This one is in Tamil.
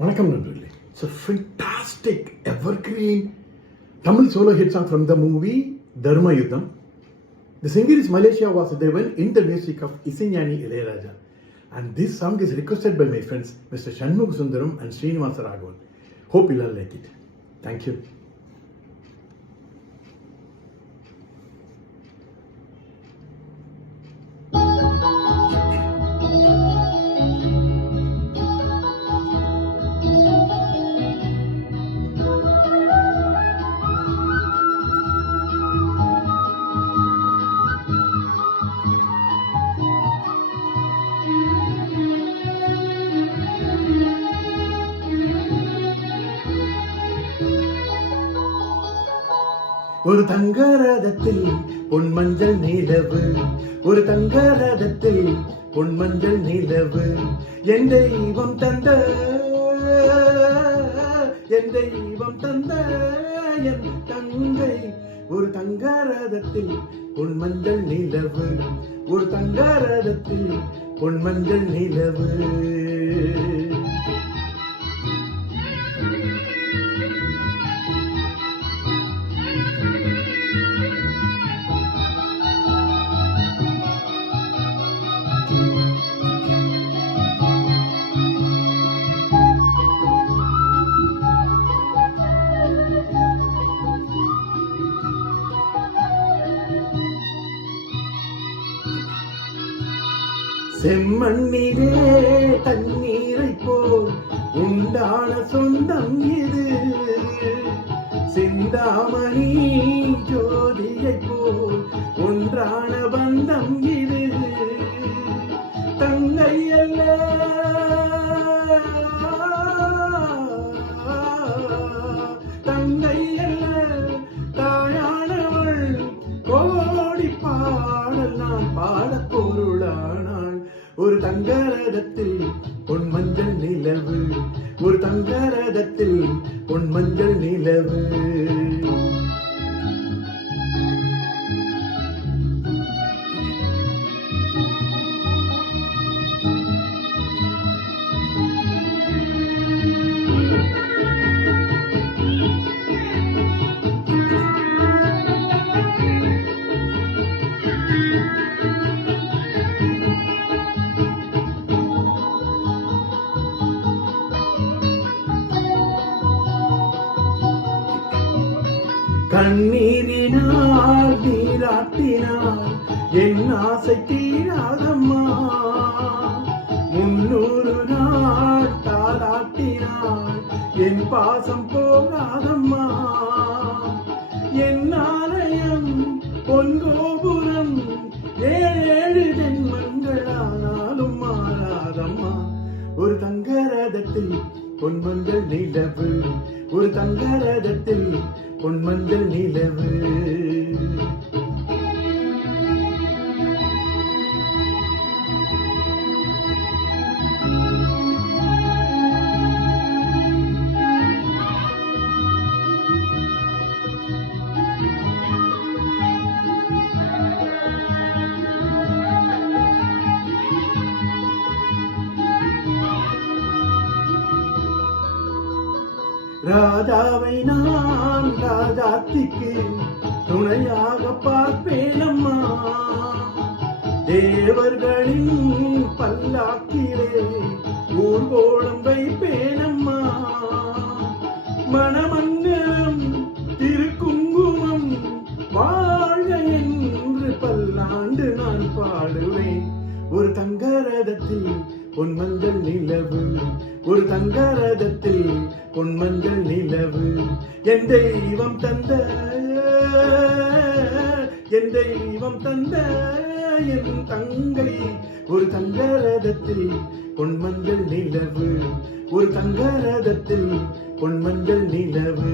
வணக்கம் நண்பர்களே. It's a fantastic evergreen Tamil solo hit song from the movie Dharma Yuddham. The singer is Malaysia Vasudevan in the music of Isignani Ilayaraja. And this song is requested by my friends Mr. Shanmugh Sundaram and Srinivasa Raghavan. Hope you'll all like it. Thank you. ஒரு தங்கரதத்தில் பொன் மஞ்சள் நிலவு, ஒரு தங்கரதத்தில் பொன் மஞ்சள் நிலவு, என் தெய்வம் தந்த என் தெய்வம் தந்த என் தங்கை. ஒரு தங்கரதத்தில் பொன் மஞ்சள் நிலவு, ஒரு தங்கரதத்தில் பொன் மஞ்சள் நிலவு. செம்மண்ணிலே தண்ணீரை போல் உண்டான சொந்தம் இது, சிந்தாமணி ஜோதியை போல் ஒன்றான பந்தம் இது. தங்கை அல்ல தங்கை அல்ல தாயானவள், கோடி பாடல் நான் பாட பொருளானாள். ஒரு தங்கரதத்தில் பொன் மஞ்சள் நிலவு, ஒரு தங்கரதத்தில் பொன் மஞ்சள் நிலவு. கண்ணீரினால் நீராட்டினார் என் ஆசை தீராதம்மா, 300 நாள் தாளாட்டினார் என் பாசம் போகாதம்மா. என் ஆலயம் பொன்கோபுரம் 7 ஜென்மங்களானாலும் மாறாதம்மா. ஒரு தங்கரதத்தில் பொன் மஞ்சள் நிலவு, ஒரு தங்கரதத்தில் பொன் மஞ்சள் நிலவு. ராஜாவை நான் ராஜாத்திக்கு துணையாக பார்ப்பேனம்மா, தேவர்களின் பல்லாக்கிலே ஊர்கோலம் வைப்பேனம்மா. மணமங்கலம் திருக்குங்குமம் வாழ்க என்று பல்லாண்டு நான் பாடுவேன். ஒரு தங்கரதத்தில் பொன் மஞ்சள் நிலவு, ஒரு தங்கரதத்தில் பொன் மஞ்சள் நிலவு, என் தெய்வம் தந்த என் தெய்வம் தந்த என் தங்கை. ஒரு தங்கரதத்தில் பொன் மஞ்சள் நிலவு, ஒரு தங்கரதத்தில் பொன் மஞ்சள் நிலவு.